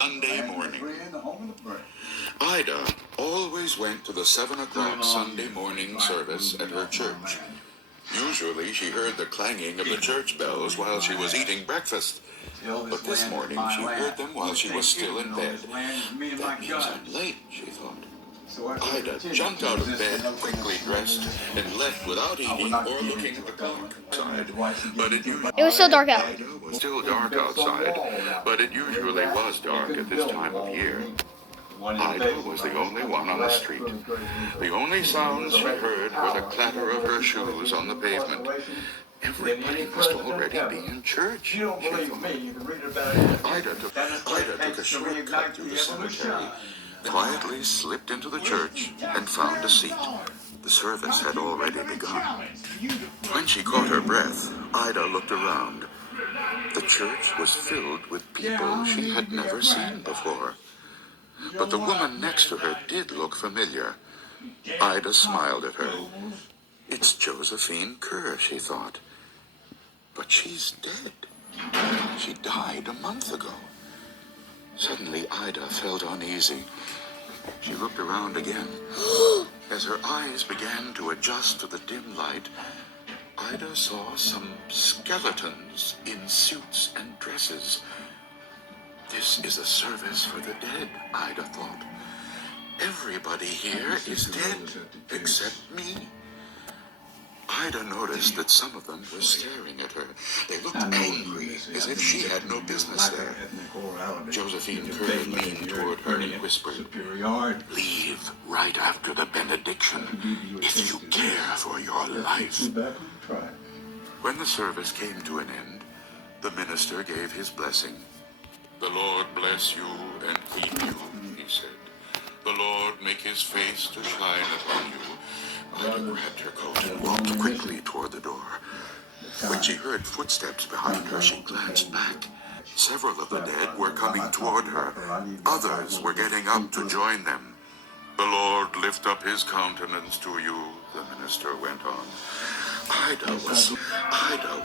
Sunday morning. Ida always went to the 7 o'clock Sunday morning service at her church. Usually she heard the clanging of the church bells while she was eating breakfast. But this morning she heard them while she was still in bed. That means I'm late, she thought. Ida jumped out of bed, quickly dressed, and left without eating or looking at the clock outside. But It was still dark out. Ida was still dark outside, but it usually was dark at this time of year. Ida was the only one on the street. The only sounds she heard were the clatter of her shoes on the pavement. Everybody must already be in church, she thought. Ida took a short cut through the cemetery, quietly slipped into the church, and found a seat. The service had already begun. When she caught her breath, Ida looked around. The church was filled with people she had never seen before. But the woman next to her did look familiar. Ida smiled at her. It's Josephine Kerr, she thought. But she's dead. She died a month ago. Suddenly, Ida felt uneasy. She looked around again. As her eyes began to adjust to the dim light, Ida saw some skeletons in suits and dresses. This is a service for the dead, Ida thought. Everybody here is dead, except me. Ida noticed that some of them were staring at her. They looked angry, as if she had no business there. Josephine Kerr leaned toward her and whispered, "Leave right after the benediction, if you care for your life." When the service came to an end, the minister gave his blessing. "The Lord bless you and keep you," he said. "The Lord make his face to shine upon you." Ida grabbed her coat and walked quickly toward the door. When she heard footsteps behind her, she glanced back. Several of the dead were coming toward her. Others were getting up to join them. "The Lord lift up his countenance to you," the minister went on. Ida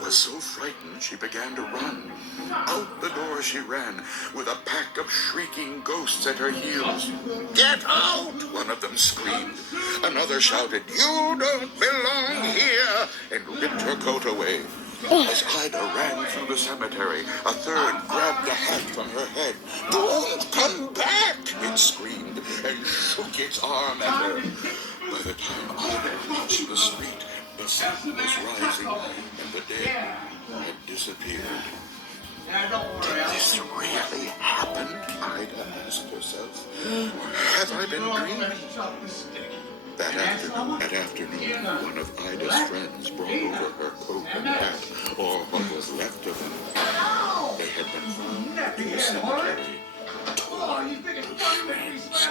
was so frightened she began to run. Out the door she ran, with a pack of shrieking ghosts at her heels. "Get out!" one of them screamed. Another shouted, "You don't belong here!" and ripped her coat away. As Ida ran through the cemetery, a third grabbed the hat from her head. "Don't come back!" it screamed, and shook its arm at her. By the time Ida reached the street, the sun was rising, and the dead had disappeared. Did this really happen? Ida asked herself. Or have I been dreaming? That afternoon, one of Ida's friends brought over her coat and hat, or what was left of them. They had been found in the cemetery, torn to shreds.